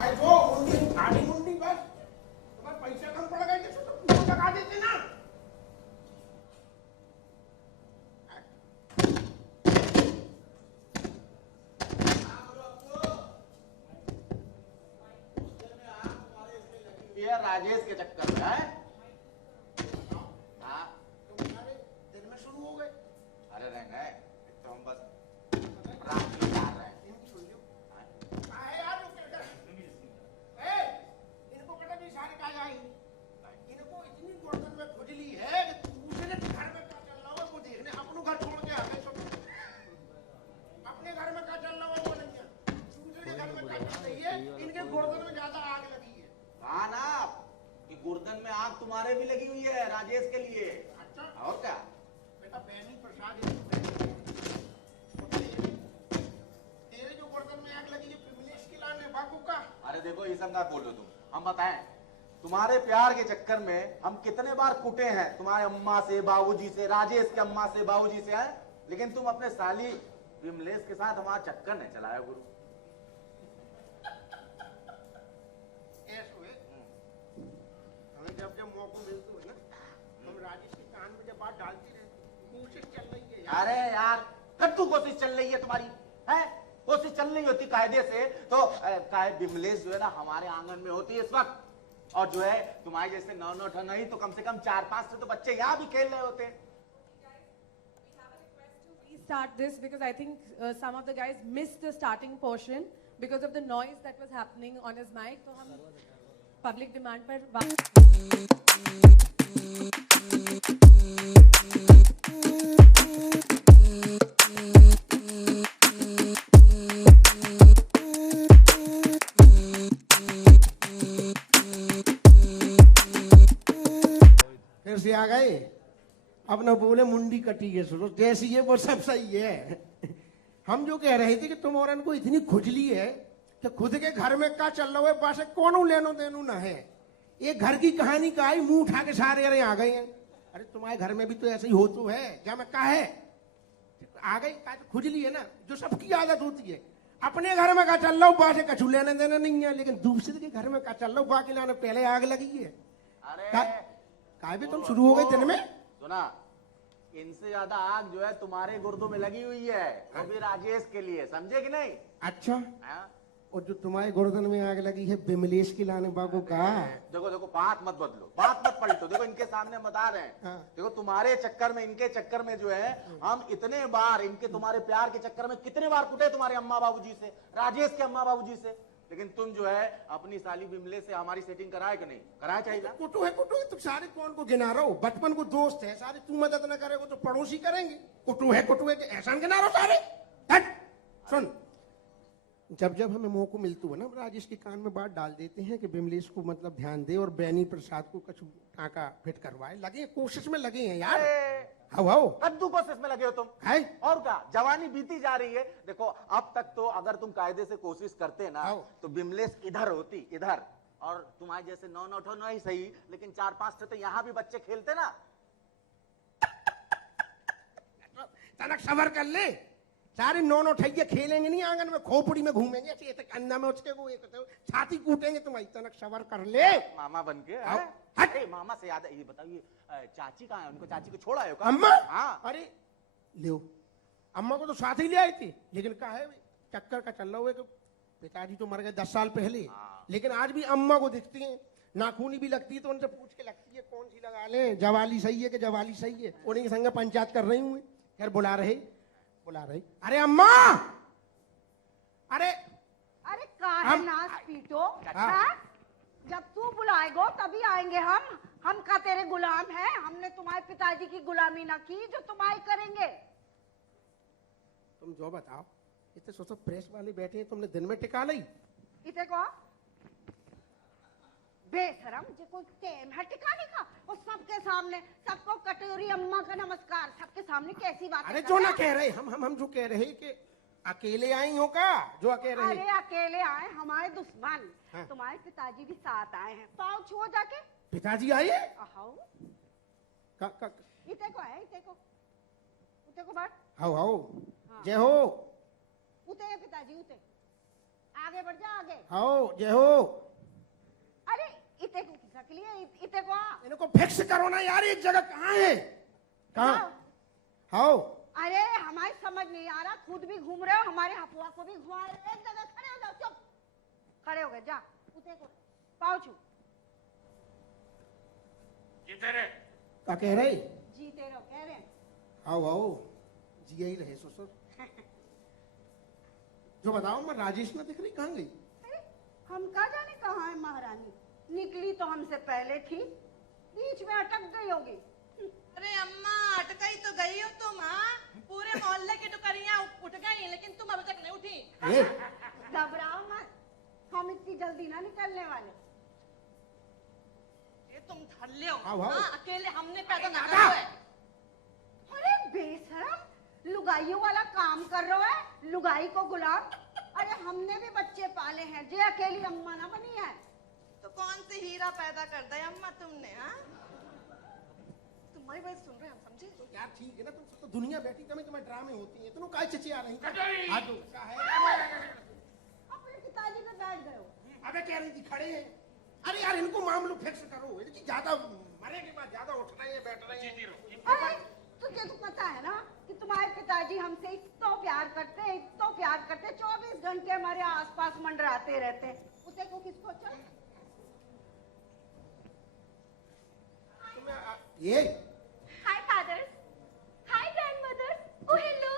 जो मुंडी आधी मुंडी बस तुम्हारे पैसे कम पड़ गए तो पूरा लगा देते ना। ये राजेश के चक्कर में है। हाँ तुम्हारे दिन में शुरू हो गए। अरे रह गए तो हम बस रात में जा रहे हैं। सुन लो है यार इनको पता भी सारे का आई इनको इतनी गर्दन में खुजली है कि दूसरे घर में क्या चल रहा है वो देखने अपनों घर छोड़ के आ गए सब। अपने घर में क्या चल रहा है वो नहीं है, दूसरे के घर में क्या चल रही है। इनके गर्दन में ज्यादा आग लगी है। हाँ ना कि गर्दन में आग तुम्हारे भी लगी हुई है राजेश के लिए। अच्छा और क्या बेटा बैनी प्रसाद तेरे जो गर्दन में आग लगी है विमलेश की लाने बाबू का। अरे देखो ये सब ना बोलो तुम, हम बताएं तुम्हारे प्यार के चक्कर में हम कितने बार कुटे हैं तुम्हारे अम्मा से बाबूजी से, राजेश के अम्मा से बाबूजी से हैं, लेकिन तुम अपने साली विमलेश के साथ हमारा चक्कर नहीं चलाया गुरु। हमें जब जब मौका मिलता है ना हम राजेश के कान में जब बात डालती रहती कोशिश चल रही है यार। अरे यार कद्दू कोशिश चल रही है तुम्हारी है, कोशिश चल रही होती कायदे से तो विमलेश जो है ना हमारे आंगन में होती है इस वक्त, और जो है तुम्हारे जैसे 9-9 नहीं तो कम से कम 4-5 से तो बच्चे यहाँ भी खेल रहे होते हैं। Start this because I think some of the guys missed the starting portion because of the noise that was happening on his mic. तो हम public demand पर फिर से आ गए। अब न बोले मुंडी कटी है सुनो जैसी है वो सब सही है। हम जो कह रहे थे कि तुम और इनको इतनी खुजली है कि खुद के घर में क्या चल रहा है पास कौन लेनो देनो ना है। एक घर की कहानी का आई मुंह उठा के सारे अरे आ गए हैं। अरे तुम्हारे घर में भी तो ऐसे ही हो तो है क्या मैं कहा है आ गई का तो खुजली है ना जो सबकी आदत होती है। अपने घर में क्या चल रहा हूँ बासे कछु लेने देना नहीं है, लेकिन दूसरे के घर में क्या चल रहा हूँ बाकी लाने पहले आग लगी है। का भी तुम शुरू हो गए दिन में सुना, इनसे ज्यादा आग जो है तुम्हारे गुर्दों में लगी हुई है, वो भी राजेश के लिए, समझे कि नहीं? अच्छा हाँ? और जो तुम्हारे गर्दन में आग लगी है विमलेश की लाने बाबू का। देखो देखो बात मत बदलो, बात मत पलटो। देखो इनके सामने हम बता रहे हैं। हाँ। देखो तुम्हारे चक्कर में इनके चक्कर में जो है हम इतने बार इनके तुम्हारे प्यार के चक्कर में कितने बार कुटे तुम्हारे अम्मा बाबूजी से, राजेश के अम्मा बाबूजी से, लेकिन तुम जो है अपनी साली बिमले से हमारी सेटिंग कराए कि नहीं कराया चाहिए ना? कुटू है तुम सारे कौन को गिना रहे हो, बचपन को दोस्त है सारे, तू मदद न करेगा तो पड़ोसी करेंगे। कुटू है एहसान गिना रहे हो सारे। हट सुन जब जब हमें मौका मिलता है ना राजेश के कान में बात डाल देते हैं कि बिमलेश को मतलब ध्यान दे और बैनी प्रसाद को कुछ टाका फिट करवाए। लगे कोशिश में लगे हैं यार। हाउ कद्दू कोशिश में लगे हो तुम है और क्या, जवानी बीती जा रही है। देखो अब तक तो अगर तुम कायदे से कोशिश करते ना तो बिमलेश इधर होती इधर, और तुम्हारे जैसे 9-9 नहीं सही लेकिन 4-5 तो यहाँ भी बच्चे खेलते ना। तनक सबर कर ले, सारे 9 ठैये खेलेंगे नहीं आंगन में, खोपड़ी में घूमेंगे ऐसे अन्ना में उसके को छाती कूटेंगे तुम्हारी। तनक सबर कर ले मामा बन के। हट मामा से याद है, ये बताइए चाची कहाँ है? उनको चाची को छोड़ आए हो? अम्मा हाँ। अरे लो अम्मा को तो साथ ही ले आई थी, लेकिन कहा है चक्कर का चल रहा हुआ कि पिताजी तो मर गए 10 साल पहले। लेकिन आज भी अम्मा को दिखती है, नाखूनी भी लगती है तो उनसे पूछ के लगती है कौन सी लगा ले, जवाली सही है कि जवाली सही है। उन्हीं के संग पंचायत कर रही हूँ। खैर बुला रहे। अरे अम्मा अरे अरे काहे नाच पीटो। हाँ? जब तू बुलाएगो तभी आएंगे हम का तेरे गुलाम हैं? हमने तुम्हारे पिताजी की गुलामी ना की जो तुम्हारी करेंगे। तुम जो बताओ, इतने सोचो प्रेस वाले बैठे हैं, तुमने दिन में टिका ली इते को बेशरम जो कोई टेम है टिकाने का, और सबके सामने सबको कटोरी अम्मा का नमस्कार, सबके सामने कैसी बात। अरे जो ना कह रहे हम जो कह रहे कि अकेले आई हो का जो कह रहे। अरे अकेले आए हमारे दुश्मन। हाँ। तुम्हारे पिताजी भी साथ आए हैं, पाँव छुओ जाके। पिताजी आए आओ का इते को है, इते को बात हाउ हाँ। जय हो उते है पिताजी उते आगे बढ़ जा आगे। आओ जय हो। अरे इते को किसक लिए इते को आ। इनको फिक्स करो ना यार, एक जगह कहाँ है? कहाँ? आओ। अरे हमारी समझ नहीं आ रहा, खुद भी घूम रहे हो, हमारे हपुआ को भी घुमा रहे हो। एक जगह खड़े हो जाओ, चुप खड़े हो गए। जा उते को पाउचू जीते रहे। क्या कह रहे? जीते रहो कह रहे हैं। आओ आओ, जिया ही रहे ससुर। जो बताओ, मैं राजेश ना दिख रही, कहाँ गई? अरे हम कहा जाने कहाँ है महारानी, निकली तो हमसे पहले थी, बीच में अटक गई होगी। अरे अम्मा अटकाई तो गई हो तुम। हाँ, पूरे मोहल्ले की टुकड़ियां उठ गई, लेकिन तुम अभी तक नहीं उठी। ए, घबराओ मत, हम इतनी जल्दी ना निकलने वाले। ये तुम धल्ले हो। आओ, आओ। हाँ, अकेले हमने पैदा ना दादा। करो है। अरे बेशरम, लुगाइयों वाला काम कर रहा है, लुगाई को गुलाम। अरे हमने भी बच्चे पाले हैं, जे अकेली अम्मा ना बनी है। तो कौन सी हीरा पैदा कर दिया अम्मा तुमने? हाँ, तुम्हारी बात सुन रहे हैं हम, समझे? तो यार ठीक है ना, तुम सब तो दुनिया बैठी तुम्हें ड्रामे होती है, तुम काय चची आ रही? आ जाओ, क्या है? अपने पिताजी पे बैठ गए हो। अबे कह रही थी खड़े हैं। अरे यार इनको मामलो फिक्स करो, इनकी ज्यादा मरे के बाद ज्यादा उठ रहे हैं, बैठ रहे हैं। अरे तुझे तो पता है ना कि तुम्हारे पिताजी हमसे इतना प्यार करते हैं, इतना प्यार करते हैं, 24 घंटे हमारे आसपास मंडराते रहते हैं। उसे को किसको चल ये Hi, fathers. Hi, grandmothers. Oh, hello.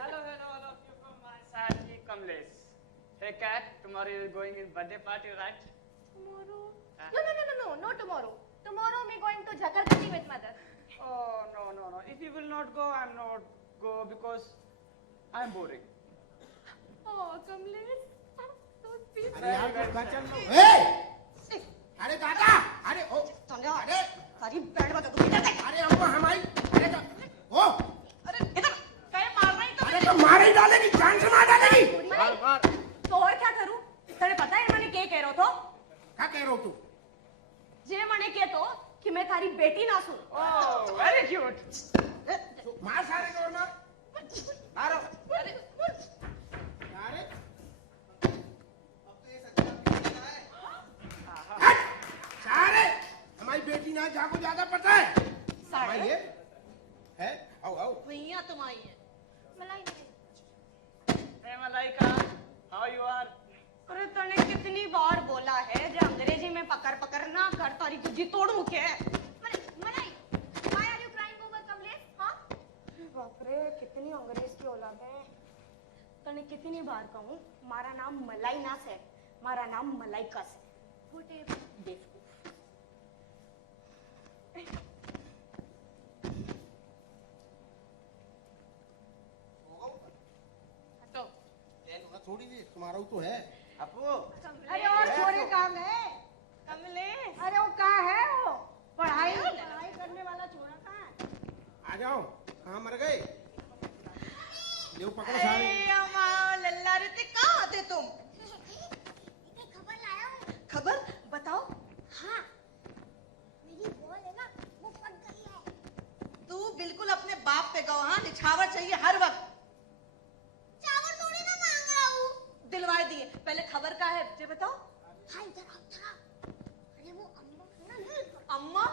Hello, hello, all of you from my side, me Kamlesh. Hey cat, tomorrow you're going in birthday party, right? Tomorrow? No, not tomorrow. Tomorrow we're going to Jakarta with mother. Oh, no. If you will not go, I'm not go because I'm boring. Oh, Kamlesh. So sweet. अरे यार गुस्सा चल लो। ए! अरे दादा, अरे ओ, अरे सारी band बजा दूं। इधर देख। अरे अम्मा हमारी, अरे ओ, अरे इधर कहीं मार रही तो अरे तो मार ही डालेगी, जान से मार डालेगी। तो और क्या करूं? तेरे पता है मैंने क्या कह रहा तो? क्या कह रहे हो तू? जे मैंने कह तो कि मैं थारी बेटी ना सुन। Oh, very cute. मार सारे को मार। मारो। अरे हट! सारे हमारी बेटी ना जाको ज्यादा पता है। सारे? भाई ये है, आओ आओ। भैया तुम आई है। मलाई Hey Malaika, how you are? अरे तने कितनी बार बोला है जो अंग्रेजी में पकड़ पकड़ ना कर, तारी गुज्जी तोड़ मुके। मलाई, why are you crying over Kamlesh? हाँ? बाप रे, कितनी अंग्रेज की औलाद है। तने कितनी बार कहूँ, मारा नाम मलाई ना से, मारा नाम मलाइका से। Whatever. बेवकूफ। हटो। थोड़ी सी तुम्हारा तो है। अपू अरे और छोरे कहाँ गए? कमलेश। अरे वो कहाँ है वो? पढ़ाई करने वाला छोरा कहाँ है? आ जाओ, कहाँ मर गए? ले पकड़ो सारे। अरे अम्मा लल्ला रीति कहाँ थे तुम? खबर लाया हूँ। खबर बताओ। हाँ, मेरी बॉल है ना, वो फट गई है। तू बिल्कुल अपने बाप पे गवाह, निछावर चाहिए हर वक्त। चावल थोड़ी ना मांग रहा हूँ। दिलवाए दिए, पहले खबर का है मुझे बताओ। हाँ इधर आओ, इधर आओ। अरे वो अम्मा ना नहीं। अम्मा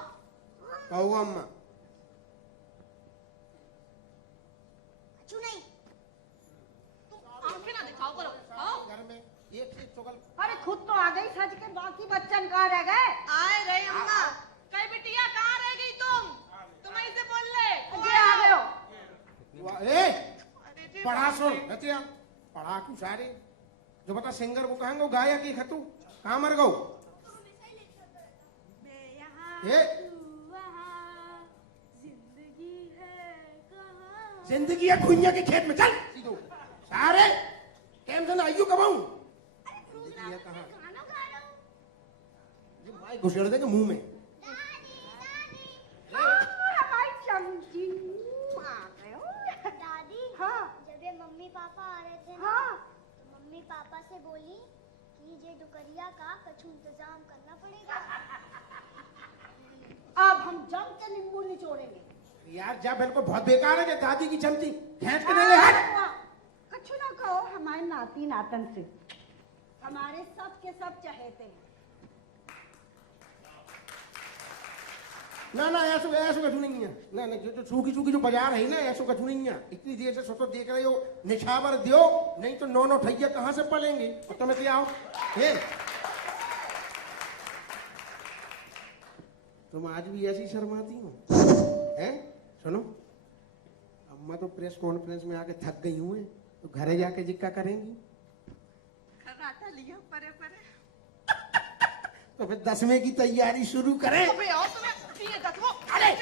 कहो अम्मा। अच्छू नहीं। तुम आंखें ना दिखाओ करो। आओ। घर में एक से चुगल। अरे खुद तो आ गई सज के, बाकी बच्चन कहाँ रह गए? आए रहे अम्मा। कई बिटिया कहाँ रह गई तुम ऐसे बोल ले। ये आ गए हो। ए, अरे जी पढ़ा सुन रतिया, पढ़ा क्यों सारे? जो बता सिंगर को कहेंगे वो गायक ही खतू, कहाँ मर गो? मैं यहाँ, ए, तू वहाँ, जिंदगी है कहाँ? जिंदगी है खुइया के खेत में, चल सीधो। सारे टेंशन आयु कबाऊं। अरे जिंदगी है कहाँ? गाना गा रहा हूँ। ये माइक घुसेड़ देंगे मुंह में। हमारी चमची आ गए हो। दादी हाँ जब ये मम्मी पापा आ रहे थे ना, हाँ तो मम्मी पापा से बोली कि ये डुकरिया का कुछ इंतजाम करना पड़ेगा। अब हम जम के नींबू निचोड़ेंगे। यार जा, बिल्कुल बहुत बेकार है कि दादी की चमची खींच के ले ले। हट! कछु ना कहो हमारे नाती नातन से। हमारे सब के सब चहेते हैं। ना ऐसो ऐसो कछु नहीं है। ना जो सूखी सूखी जो बाजार है ना, ऐसो कछु नहीं है। इतनी देर से सोचो देख रहे हो, निछावर दियो, नहीं तो नौ ठैया कहाँ से पलेंगे। और तुम इतने आओ ये तुम आज भी ऐसी शर्माती हो हैं? सुनो, अम्मा तो प्रेस कॉन्फ्रेंस में आके थक गई हुए, तो घरे जाके जिक्का करेंगी। खर्राटा लिया परे परे। तो फिर 10वें की तैयारी शुरू करें। अबे आओ तुम्हें ये 10वां। अरे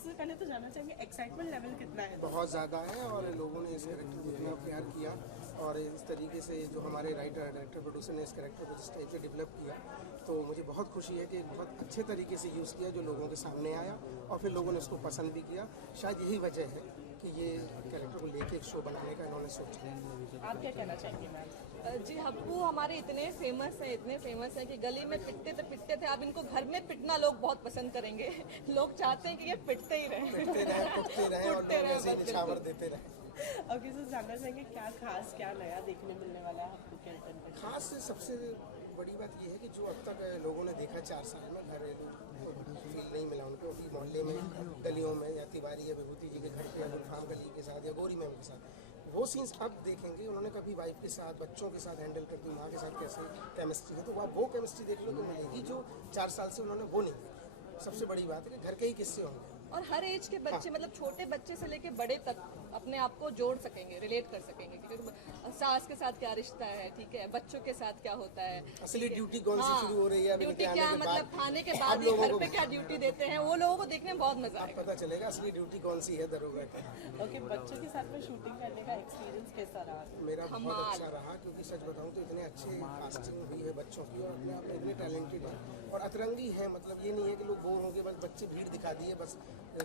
सबसे पहले तो जानना चाहेंगे एक्साइटमेंट लेवल कितना है? बहुत ज़्यादा है और लोगों ने इस कैरेक्टर को इतना प्यार किया और इस तरीके से जो हमारे राइटर डायरेक्टर प्रोड्यूसर ने इस कैरेक्टर को जिस टाइप से डेवलप किया, तो मुझे बहुत खुशी है कि बहुत अच्छे तरीके से यूज़ किया जो लोगों के सामने आया और फिर लोगों ने उसको पसंद भी किया। शायद यही वजह है कि ये कैरेक्टर को लेके एक शो बनाने का इन्होंने सोचा। आप क्या कहना चाहेंगे मैम? जी हप्पू हमारे इतने फेमस हैं कि गली में पिटते थे, अब इनको घर में पिटना लोग बहुत पसंद करेंगे। लोग चाहते हैं कि ये पिटते ही रहें और लोग ऐसे ही निछावर देते रहे। ओके सर, जानना चाहेंगे क्या खास, क्या नया देखने मिलने वाला है हप्पू कैरेक्टर में? खास सबसे बड़ी बात यह है कि जो अब तक लोगों ने देखा 4 साल में घरेलू फील नहीं मिला उनको, अभी मोहल्ले में गलियों में या तिवारी या विभूति जी के घर पे या गुलफाम गली के साथ या गौरी मैम के साथ, वो सीन्स अब देखेंगे। उन्होंने कभी वाइफ के साथ, बच्चों के साथ हैंडल करती, माँ के साथ कैसे केमिस्ट्री है, तो वो केमिस्ट्री देखने को मिलेगी जो 4 साल से उन्होंने वो नहीं देखी। सबसे बड़ी बात है कि घर के ही किस्से होंगे और हर एज के बच्चे मतलब छोटे बच्चे से लेके बड़े तक अपने आप को जोड़ सकेंगे, रिलेट कर सकेंगे क्योंकि सास के साथ क्या रिश्ता है, ठीक है, बच्चों के साथ क्या होता है, असली ड्यूटी कौन सी शुरू हो रही है, ड्यूटी क्या मतलब खाने के बाद घर पे क्या ड्यूटी देते हैं, वो लोगों को देखने में बहुत मजा आएगा। पता चलेगा असली ड्यूटी कौन सी है दरोगा की। ओके, बच्चों के साथ में शूटिंग करने का एक्सपीरियंस कैसा रहा? मेरा बहुत अच्छा रहा क्योंकि सच बताऊं तो इतने अच्छे कास्टिंग हुई है बच्चों की और अपने आप में इतने टैलेंटेड हैं और अतरंगी हैं। मतलब ये नहीं है कि लोग बोर होंगे बस बच्चे भीड़ दिखा दिए बस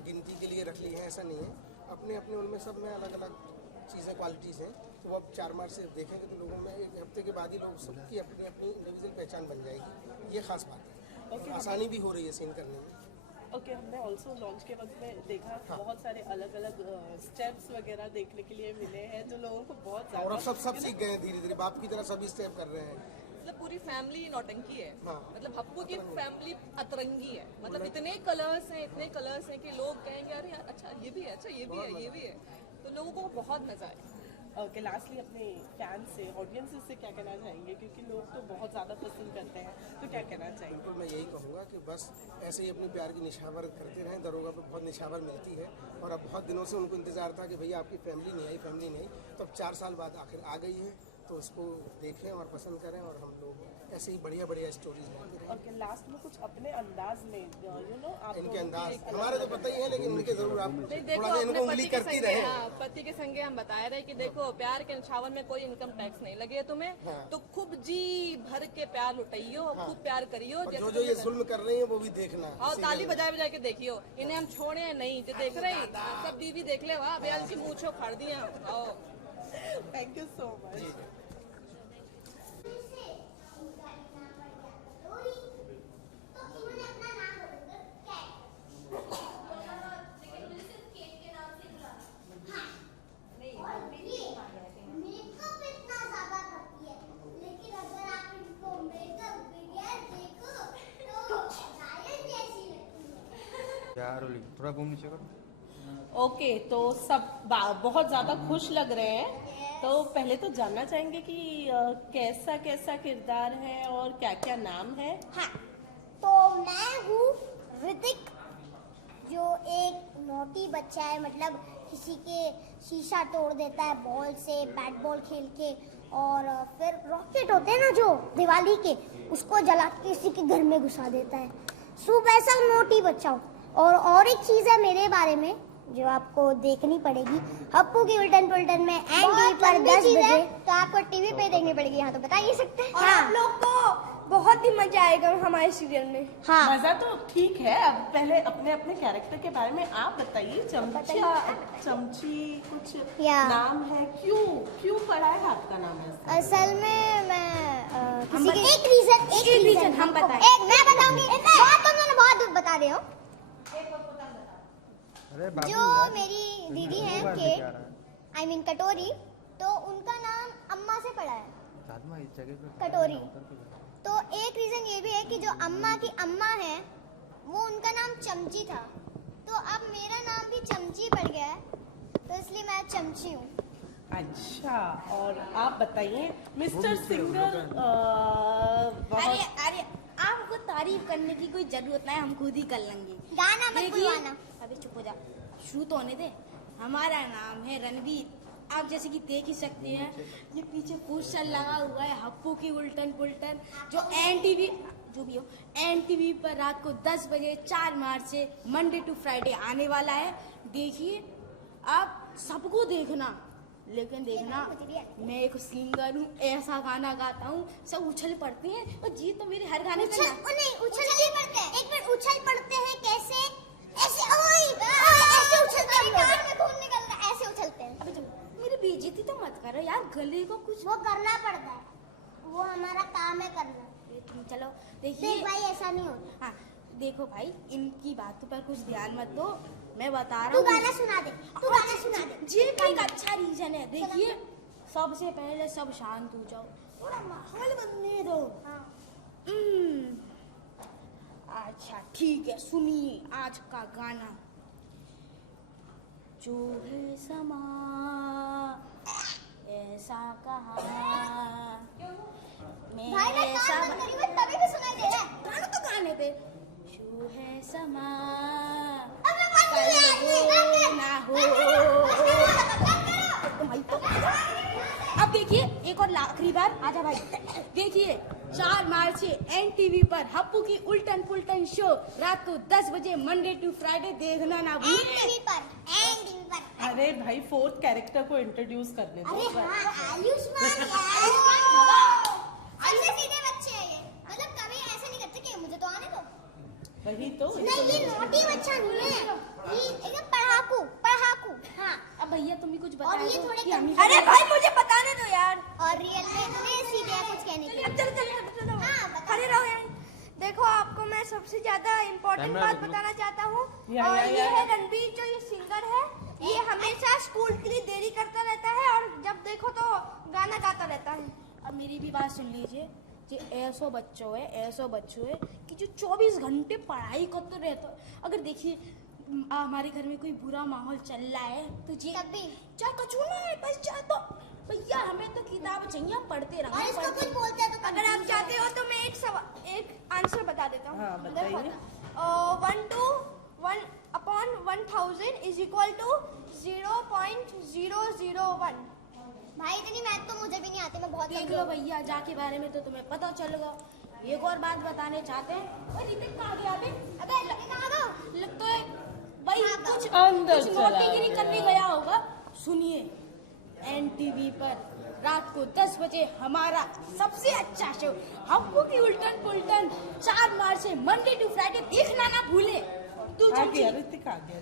गिनती के लिए रख लिए हैं, ऐसा नहीं है। अपने अपने उनमें सब में अलग अलग चीज़ें क्वालिटीज़ हैं, तो वो अब 4 मार्च से देखेंगे तो लोगों में 1 हफ्ते के बाद ही लोग सबकी अपनी अपनी इंडिविजुअल पहचान बन जाएगी। ये खास बात है। आसानी भी हो रही है सीन करने में। ओके, हमने ऑल्सो लॉन्च के वक्त में देखा बहुत सारे अलग अलग स्टेप्स वगैरह देखने के लिए मिले हैं जो लोगों को बहुत ज़्यादा, और अब सब सीख गए हैं धीरे धीरे, बाप की तरह सभी स्टेप कर रहे हैं। मतलब पूरी फैमिली नौटंकी है। हाँ। मतलब हप्पू की फैमिली अतरंगी है, मतलब इतने कलर्स हैं कि लोग कहेंगे अरे यार अच्छा ये भी है, अच्छा ये भी है, तो लोगों को बहुत मजा आए। ओके, लास्टली अपने फैंस से, ऑडियंसेस से क्या कहना चाहेंगे क्योंकि लोग तो बहुत ज़्यादा पसंद करते हैं, तो क्या कहना चाहिए? बिल्कुल मैं यही कहूँगा कि बस ऐसे ही अपनी प्यार की निछावर करते रहें। दरोगा पे बहुत निछावर मिलती है और अब बहुत दिनों से उनको इंतजार था कि भैया आपकी फैमिली नहीं आई, तो अब 4 साल बाद आखिर आ गई है, तो उसको देखें और पसंद करें और हम लोग ऐसे ही बढ़िया बढ़िया स्टोरीज बनाते रहें। ओके, लास्ट में कुछ अपने अंदाज में आप इनके अंदाज हमारे तो पता ही है, लेकिन उनके जरूर आप देखो थोड़ा सा इनको उंगली करती रहे। पति के संगे हम बता रहे कि देखो प्यार के निछावर में कोई इनकम टैक्स नहीं लगे तुम्हें, तो खूब जी भर के प्यार लुटाइयो, खूब प्यार करियो। जो ये जुल्म कर रही है वो भी देखना और ताली बजा के देखियो, इन्हें हम छोड़े नहीं तो देख रही सब बीवी देख ले, वाह बयाल की मूछो फाड़ दिया। Thank you so much. थोड़ा घूम नीचे करो। ओके, तो सब बहुत ज़्यादा खुश लग रहे हैं, तो पहले तो जानना चाहेंगे कि कैसा कैसा किरदार है और क्या क्या नाम है? हाँ, तो मैं हूँ ऋतिक, जो एक नोटी बच्चा है, मतलब किसी के शीशा तोड़ देता है बॉल से, बैट बॉल खेल के, और फिर रॉकेट होते हैं ना जो दिवाली के, उसको जला के किसी के घर में घुसा देता है। सुबह ऐसा नोटी बच्चा हूँ। और एक चीज़ है मेरे बारे में जो आपको देखनी पड़ेगी हप्पू की उल्टन पुल्टन में एनडी पर 10 बजे, तो आपको टीवी पे देखनी पड़ेगी, यहाँ तो बता ही सकते हैं। और आप लोग को बहुत ही मजा आएगा हमारे सीरियल में। हाँ, मजा तो ठीक है, अब पहले अपने अपने कैरेक्टर के बारे में आप बताइए। चमची कुछ नाम है, क्यों पड़ा है आपका नाम है? असल में मैं एक रीजन हम बताएं। मैं बताऊंगी, बहुत बता रहे हो। जो मेरी दीदी है केट, I mean कटोरी, तो उनका नाम अम्मा से पड़ा है, कटोरी। तो एक रीजन ये भी है कि जो अम्मा की अम्मा है वो उनका नाम चमची था, तो अब मेरा नाम भी चमची पड़ गया है, तो इसलिए मैं चमची हूँ। अच्छा, और आप बताइए मिस्टर सिंगर। अरे आपको तारीफ करने की कोई जरूरत नहीं, हम खुद ही कर लेंगे। गाना मत बुलवाना। अबे चुप हो जा, शुरू तो होने दे। हमारा नाम है रणवीर, आप जैसे कि देख ही सकते हैं, ये पीछे पोस्टर लगा हुआ है हप्पू की उल्टन पुल्टन, जो एनटीवी जो भी हो, NTV पर रात को 10 बजे 4 मार्च से मंडे टू फ्राइडे आने वाला है। देखिए, आप सबको देखना, लेकिन देखना मैं एक सिंगर हूँ, ऐसा गाना गाता हूँ सब उछल पड़ते हैं और जी तो मेरे हर गाने पे उछल नहीं पड़ते हैं। एक बार उछल पड़ते हैं कैसे? ऐसे ऐसे उछलते हैं, कान में खून निकल रहा है, ऐसे उछलते हैं। अबे चलो, मेरी बेइज्जती तो मत करो यार, गले को कुछ वो करना पड़ता है, वो हमारा काम है करना। चलो देखिए भाई ऐसा नहीं होता। हाँ देखो भाई, इनकी बातों पर कुछ ध्यान मत दो, मैं बता रहा तू हूँ। गाना सुना दे, तू गाना सुना दे। ये भी एक अच्छा रीजन है। देखिए, सबसे पहले सब शांत हो जाओ, थोड़ा माहौल बनने दो। अच्छा ठीक है, सुनिए आज का गाना। जो है समा ऐसा कहा भाई मैं काम बंद करी, मैं तभी भी सुनाई दे रहा है। गाना तो गाने दे। जो है समा ना हो। अब देखिए एक और आखिरी बार, आजा भाई। देखिए 4 मार्च से NTV पर हप्पू की उल्टन पुल्टन शो रात को 10 बजे मंडे टू फ्राइडे देखना ना भूलिए। NTV पर। अरे भाई, 4th कैरेक्टर को इंट्रोड्यूस करने दो। अरे हाँ, आयुष्मान अच्छे सीधे बच्चे हैं ये, मतलब कभी ऐसे नहीं करते कि मुझे तो आने दो। वही तो। नहीं, ये नोटी बच्चा नहीं है, ये एकदम पढ़ाकू। हाँ, अब भैया तुम भी कुछ बता और ये दो थोड़े कि हम ही- अरे भाई मुझे बताने दो यार। और रियल में इतने सीधे हैं कुछ कहने के लिए। चलो हाँ, बता। खड़े रहो यार। देखो, आपको मैं सबसे ज्यादा इम्पोर्टेंट कैमरा बात देख लो। बताना चाहता हूँ। या, और या, ये या, है रणबीर, जो ये सिंगर है, ये हमेशा स्कूल के लिए देरी करता रहता है और जब देखो तो गाना गाता रहता है। अब मेरी भी बात सुन लीजिए, कि ऐसो बच्चों है कि जो 24 घंटे पढ़ाई करते रहते हो। अगर देखिए हमारे घर में कोई बुरा माहौल चल रहा है तो जी तब भी चाहे कछु ना है, बस चाहे तो भैया हमें तो किताब चाहिए, हम पढ़ते और रहेंगे। इसको कुछ बोलते हैं तो अगर आप चाहते हो तो मैं एक आंसर बता देता हूँ। हाँ, बताइए। 1 to 1 upon 1000 is equal to 0.001। भाई इतनी मैथ तो मुझे भी नहीं आती, मैं बहुत देख लो भैया, जाके बारे में तो तुम्हें पता चलेगा। एक और बात बताने चाहते हैं। अरे ऋतिक कहाँ गया अबे? अबे कहाँ गया? लगता है भाई कुछ अंदर कुछ चला नौटंकी गया। करने गया होगा। सुनिए, NTV पर रात को 10 बजे हमारा सबसे अच्छा शो हप्पू की उल्टन पुल्टन 4 मार्च से मंडे टू फ्राइडे देखना ना भूले। तू आ चमची गया, ऋतिक आ गया।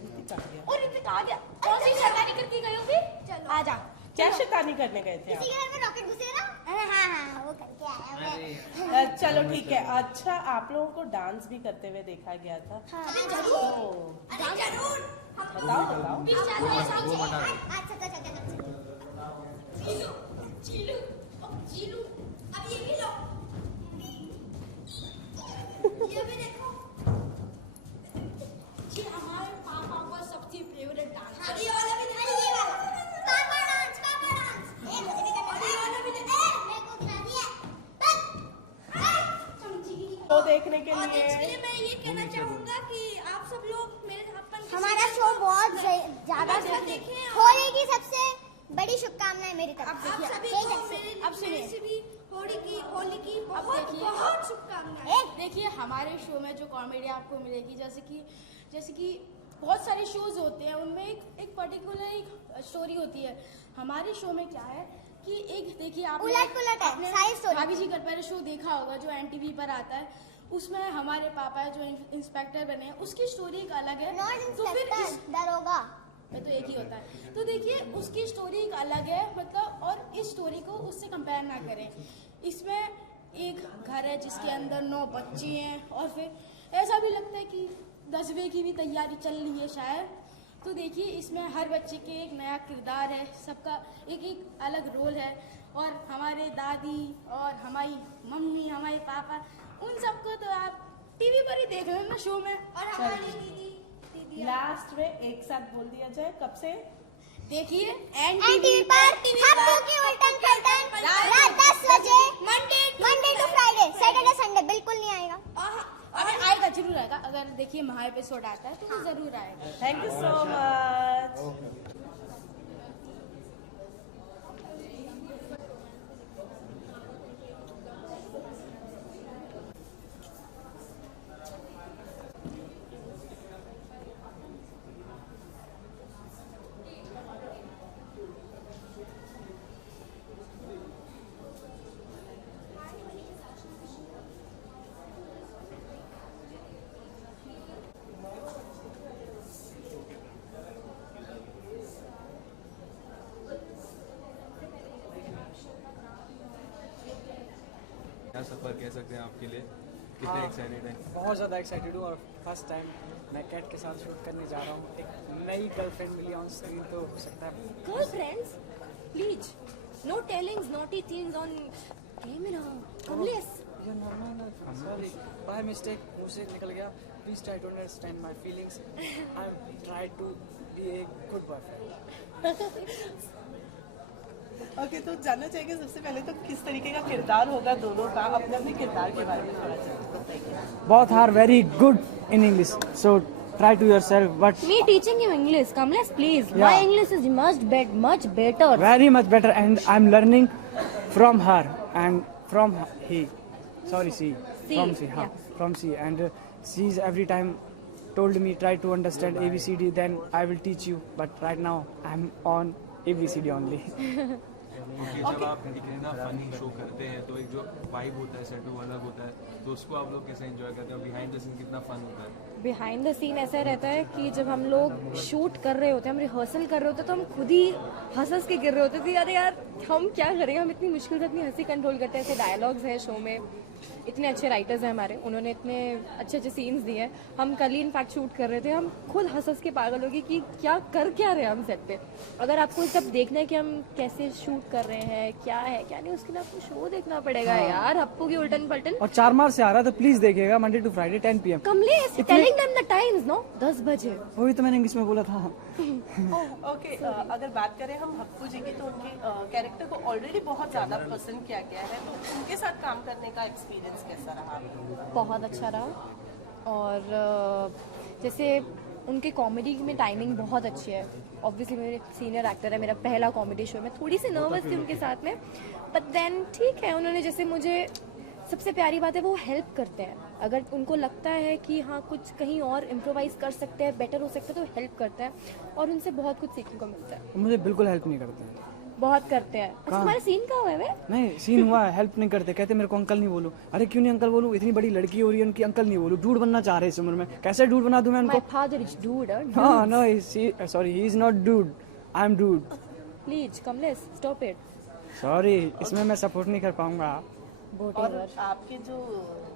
और ऋतिक आ गया। कौन सी शैतानी करके गए हो फिर? चलो आजा। क्या शैतानी करने गए थे इसी घर में रॉकेट घुसे ना? अरे हाँ, वो करके आया मैं। आप? चलो ठीक है। अच्छा, आप लोगों को डांस भी करते हुए देखा गया था। अरे जरूर, ओ, अरे जरूर। बताओ। जीलू, अब ये भी लो। ये भी देखो। ये हमारे पापा का सबसे फेवरेट डांस। अरे ये वाला भी देखो। ये वाला। काका डांस। ए मुझे भी करना है। ये वाला भी देखो। मेरे को गिरा दिया। तो देखने के और लिए इसलिए मैं ये कहना चाहूंगा कि आप सब लोग मेरे अपन हमारा शो बहुत ज्यादा देखें। होली की सबसे बड़ी शुभकामनाएं मेरी तरफ आप से। सभी ठीक को है। अब सुनिए, से भी होली की बहुत शुभकामनाएं। देखिए, हमारे शो में जो कॉमेडी आपको मिलेगी, जैसे कि बहुत सारे शोज होते हैं, उनमें एक पर्टिकुलर एक स्टोरी होती है। हमारे शो में क्या है कि एक देखिए आप उलट-पुलट है, सारी story। भाभी जी का पहले शो देखा होगा जो NTV पर आता है, उसमें हमारे पापा जो इंस्पेक्टर बने हैं, उसकी स्टोरी एक अलग है। नॉट तो फिर इंस्पेक्टर, दरोगा। मैं तो एक ही होता है। तो देखिए, उसकी स्टोरी एक अलग है, मतलब, और इस स्टोरी को उससे कंपेयर ना करें। इसमें एक घर है जिसके अंदर 9 बच्चे हैं और फिर ऐसा भी लगता है कि 10वीं की भी तैयारी चल रही है शायद। तो देखिए, इसमें हर बच्चे के एक नया किरदार है, सबका एक अलग रोल है। और हमारे दादी और हमारी मम्मी, हमारे पापा, उन सबको तो आप टीवी पर ही देख लेना शो में। और हमारी दीदी लास्ट में एक साथ बोल दिया जाए कब से। देखिए, NTV पर हप्पू की उल्टन पुल्टन रात 10 बजे Monday to Friday, Saturday Sunday बिल्कुल नहीं आएगा। अगर आएगा जरूर आएगा। अगर देखिए महा एपिसोड आता है तो वो जरूर आएगा। Thank you so much. सफर कह सकते हैं आपके लिए, कितने एक्साइटेड हैं? बहुत ज़्यादा एक्साइटेड हूँ और फर्स्ट टाइम मैं कैट के साथ शूट करने जा रहा हूँ। एक नई गर्लफ्रेंड मिली ऑन स्क्रीन, तो हो सकता है Girlfriends, please, no tellings, naughty things on camera. Kamlesh. Sorry by mistake मुंह से निकल गया। Please try to understand my feelings. I try to be a good boyfriend. Okay, तो जानना चाहेंगे सबसे पहले तो किस तरीके का किरदार होगा दोनों का, अपने अपने किरदार के बारे में थोड़ा सा बताइए। Both are very good in English, so try to yourself. But Me teaching you English, Kamlesh, please. Yeah. My English is much better. very much better, and I'm learning from her and from he. Sorry, she. She, From she, yeah. from she, and she's every time told me try to understand ABCD, then I will teach you. But right now I'm on ABCD only. क्योंकि जब आप इतना funny show करते हैं तो एक जो vibe होता है सेट वो अलग होता है, तो उसको आप लोग कैसे एंजॉय करते हैं? बिहाइंड द सीन कितना फन होता है? बिहाइंड द सीन ऐसा रहता है कि जब हम लोग शूट कर रहे होते हैं, हम रिहर्सल कर रहे होते हैं, तो हम खुद ही हंस के गिर रहे होते थे। अरे यार हम क्या करें, हम इतनी मुश्किल से अपनी हंसी कंट्रोल करते हैं। ऐसे डायलॉग्स हैं शो में, इतने अच्छे राइटर्स हैं हमारे, उन्होंने इतने अच्छे अच्छे सीन्स दिए हैं। हम कल ही इनफैक्ट शूट कर रहे थे, हम खुद हंस के पागल हो गए कि क्या कर क्या रहे हैं हम सेट पे। अगर आपको सब देखना है कि हम कैसे शूट कर रहे हैं, क्या है क्या नहीं, उसके लिए आपको शो देखना पड़ेगा यार। हप्पू की उल्टन पलटन। और 4 मार्च से आ रहा है, तो प्लीज देखिएगा, Monday to Friday 10 PM। Kamlesh telling them the times, no 10 बजे। वही तो मैंने इंग्लिश में बोला था। ओके, अगर बात करें हम हप्पू जी की, तो उनके कैरेक्टर को ऑलरेडी बहुत ज़्यादा पसंद किया गया है, तो उनके साथ काम करने का एक्सपीरियंस कैसा रहा? बहुत अच्छा रहा। और जैसे उनके कॉमेडी में टाइमिंग बहुत अच्छी है। ऑब्वियसली मेरे सीनियर एक्टर है, मेरा पहला कॉमेडी शो में थोड़ी सी नर्वस थी उनके साथ में, बट देन ठीक है। उन्होंने जैसे मुझे, सबसे प्यारी बात है वो हेल्प करते हैं। अगर उनको लगता है कि हाँ कुछ कहीं और इम्प्रोवाइज कर सकते हैं, बेटर हो सकता है, तो हेल्प करते हैं और उनसे बहुत कुछ सीखने को मिलता है। मुझे बिल्कुल हेल्प नहीं करते हैं। बहुत करते हैं। अच्छा, तुम्हारा सीन कहाँ हुआ है वे? नहीं, सीन हुआ है, हेल्प नहीं करते। कहते मेरे को अंकल नहीं बोलो। अरे क्यों नहीं अंकल बोलूं, इतनी बड़ी लड़की हो रही है उनकी, अंकल नहीं बोलूं। डूड बनना चाह रहे हैं इस उम्र में, कैसे डूड बना दूं मैं उनको? My father is dude, हाँ, no, sorry, he is not dude, I am dude. Please, Kamlesh, stop it. Sorry, इसमें मैं सपोर्ट नहीं कर पाऊंगा। और आपके जो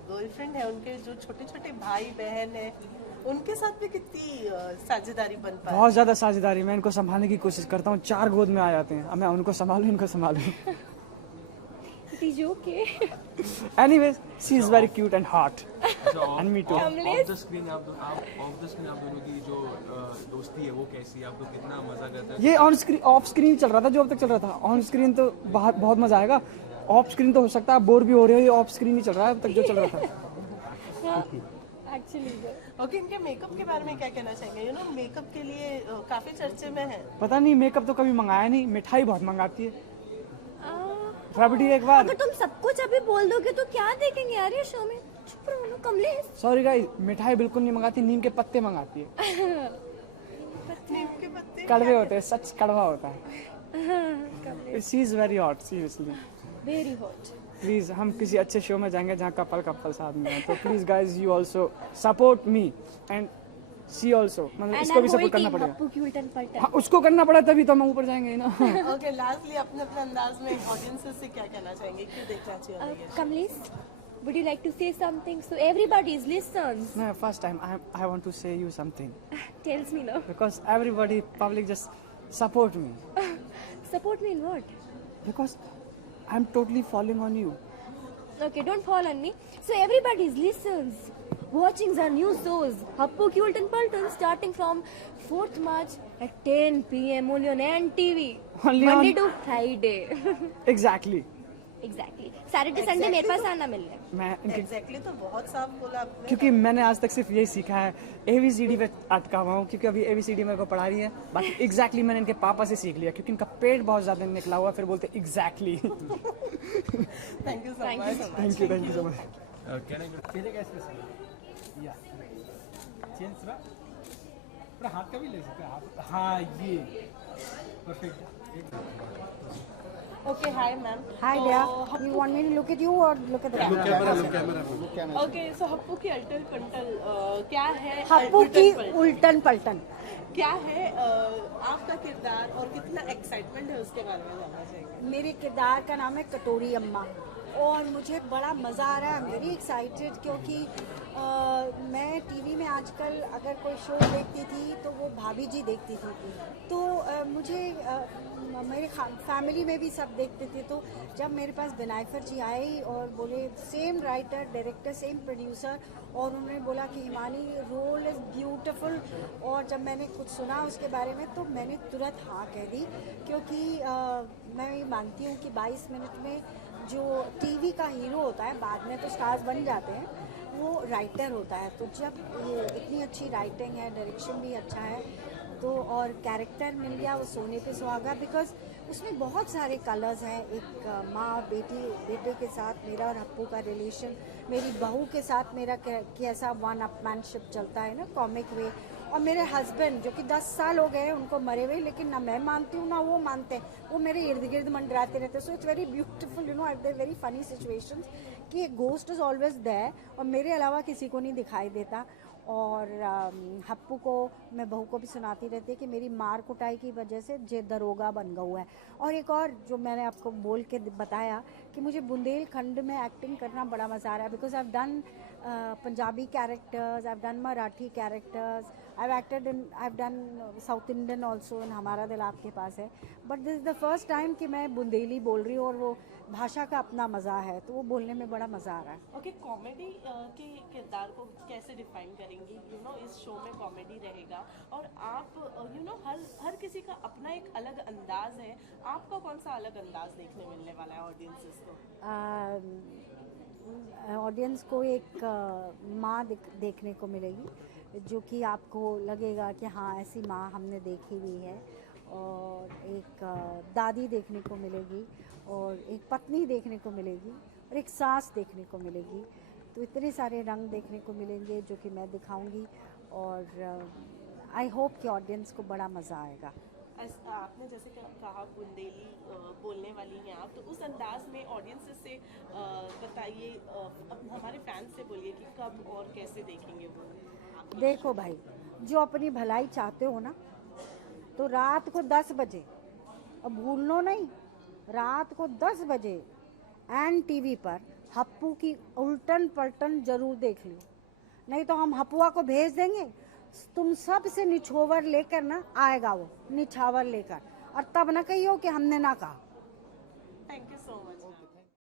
गर्लफ्रेंड है, उनके जो छोटे छोटे भाई बहन है, उनके साथ भी कितनी साझेदारी बन पाई? बहुत ज्यादा साझेदारी। मैं इनको संभालने की कोशिश करता हूँ, 4 गोद में आ जाते हैं। अब मैं उनको संभालूं, इनको संभालूं। It is okay. Anyways, she is very cute and hot. And me too. Of the screen आप दोनों की जो दोस्ती है वो कैसी है? आप लोग कितना मजा करते हैं? ये ऑफ स्क्रीन चल रहा था, जो अब तक चल रहा था। ऑन स्क्रीन तो बहुत मजा आएगा। ऑफ स्क्रीन तो हो सकता है आप बोर भी हो रहे हो, ये ऑफ स्क्रीन ही चल रहा है अब तक जो चल रहा था। Actually, ओके, इनके मेकअप के बारे में क्या कहना चाहेंगे? यू नो, मेकअप के लिए काफी चर्चे में है। पता नहीं, मेकअप तो कभी मंगाया नहीं, मिठाई बहुत मंगाती है। रबड़ी एक बार। अगर तुम सब कुछ अभी बोल दोगे तो क्या देखेंगे यार ये शो में? चुप रहो ना कमलेश। सॉरी गाइस, मिठाई बिल्कुल नहीं मंगाती, नीम के पत्ते मंगाती है। नीम के पत्ते कड़वे होते हैं, सच कड़वा होता है। She is very hot, seriously very hot. Please, हम किसी अच्छे शो में जाएंगे जहाँ कपल साथ में है, तो please guys you also support me and see also. मतलब इसको भी सपोर्ट करना पड़ेगा। हाँ, उसको करना पड़ा तभी तो हम ऊपर जाएंगे ना। ओके, लास्टली अपने अपने अंदाज में ऑडियंसेस से क्या कहना चाहेंगे, क्यों देखना चाहिए? Kamlesh, would you like to say something so everybody listens? No, first time I want to say you something. Tells me now. Because everybody, public just support me. Support me in what? Because I'm totally falling on you. Okay, don't fall on me. So everybody listens, watching our new shows. Happu ki Ultan Paltan starting from 4th March at 10 PM only on NTV. Only Monday on- to Friday. Exactly. Exactly. Saturday Sunday मेरे पास आना मिल रहा है। मैं इनके exactly तो बहुत साफ बोला आपने। क्योंकि मैंने आज तक सिर्फ यही सीखा है, ABCD पे अटका हुआ हूँ, क्योंकि अभी ABCD मेरे को पढ़ा रही है। बाकी एग्जैक्टली मैंने इनके पापा से सीख लिया, क्योंकि इनका पेट बहुत ज्यादा निकला हुआ, फिर बोलते exactly. Thank you so much. Thank you so much. हाथ का भी ले सकते हैं आप। हाँ, ये perfect. Okay, hi ma'am. Hi dear. You want me to look at you or look at the camera? Look camera. Okay, so Happu की अल्टल पंटल क्या है? हप्पू की उल्टन पलटन क्या है आपका किरदार और कितना एक्साइटमेंट है उसके बारे में जानना चाहेंगे। मेरे किरदार का नाम है कटोरी अम्मा। और मुझे बड़ा मज़ा आ रहा है। आई एम वेरी एक्साइटेड क्योंकि मैं टीवी में आजकल अगर कोई शो देखती थी तो वो भाभी जी देखती थी, तो मुझे मेरे फैमिली में भी सब देखते थे। तो जब मेरे पास बिनायफर जी आई और बोले same writer director same producer, और उन्होंने बोला कि हिमानी रोल इज़ ब्यूटीफुल, और जब मैंने कुछ सुना उसके बारे में तो मैंने तुरंत हाँ कह दी, क्योंकि मैं ये मानती हूँ कि 22 मिनट में जो टीवी का हीरो होता है, बाद में तो स्टार्स बन जाते हैं, वो राइटर होता है। तो जब ये इतनी अच्छी राइटिंग है, डायरेक्शन भी अच्छा है, तो और कैरेक्टर मिल गया वो सोने पे सुहागा, बिकॉज उसमें बहुत सारे कलर्स हैं। एक माँ और बेटे के साथ मेरा और हप्पू का रिलेशन, मेरी बहू के साथ मेरा कैसा वन अपमैनशिप चलता है ना कॉमिक वे, और मेरे हस्बैंड जो कि 10 साल हो गए उनको मरे हुए, लेकिन ना मैं मानती हूँ ना वो मानते हैं, वो मेरे इर्द गिर्द मंडराते रहते हैं। So it's very beautiful, you know, at the very funny situations कि एक घोस्ट इज ऑलवेज देयर और मेरे अलावा किसी को नहीं दिखाई देता। और हप्पू को मैं बहू को भी सुनाती रहती है कि मेरी मार कुटाई की वजह से जे दरोगा बन गया हुआ है। और एक और जो मैंने आपको बोल के बताया कि मुझे बुंदेलखंड में एक्टिंग करना बड़ा मज़ा आ रहा है, because I have done Punjabi characters, I have done Marathi characters, I have done south Indian also in हमारा दिल आपके पास है, but this is the first time कि मैं बुंदेली बोल रही हूँ और वो भाषा का अपना मज़ा है, तो वो बोलने में बड़ा मज़ा आ रहा है। ओके, कॉमेडी के किरदार को कैसे डिफाइन करेंगी? यू नो, इस शो में कॉमेडी रहेगा और आप यू नो हर किसी का अपना एक अलग अंदाज है, आपका कौन सा अलग अंदाज देखने मिलने वाला है ऑडियंसेस को? ऑडियंस को एक माँ देखने को मिलेगी, जो कि आपको लगेगा कि हाँ ऐसी माँ हमने देखी हुई है, और एक दादी देखने को मिलेगी, और एक पत्नी देखने को मिलेगी, और एक सास देखने को मिलेगी। तो इतने सारे रंग देखने को मिलेंगे जो कि मैं दिखाऊंगी, और आई होप कि ऑडियंस को बड़ा मज़ा आएगा। आपने जैसे कहा बुंदेली बोलने वाली हैं आप, तो उस अंदाज में ऑडियंस से बताइए, हमारे फैंस से बोलिए कि कब और कैसे देखेंगे वो। देखो भाई, जो अपनी भलाई चाहते हो ना, तो रात को 10 बजे, अब भूलना नहीं, रात को 10 बजे एन टीवी पर हप्पू की उल्टन पलटन जरूर देख लो, नहीं तो हम हपुआ को भेज देंगे, तुम सब से निछोवर लेकर ना आएगा वो, निछावर लेकर, और तब ना कहियो कि हमने ना कहा।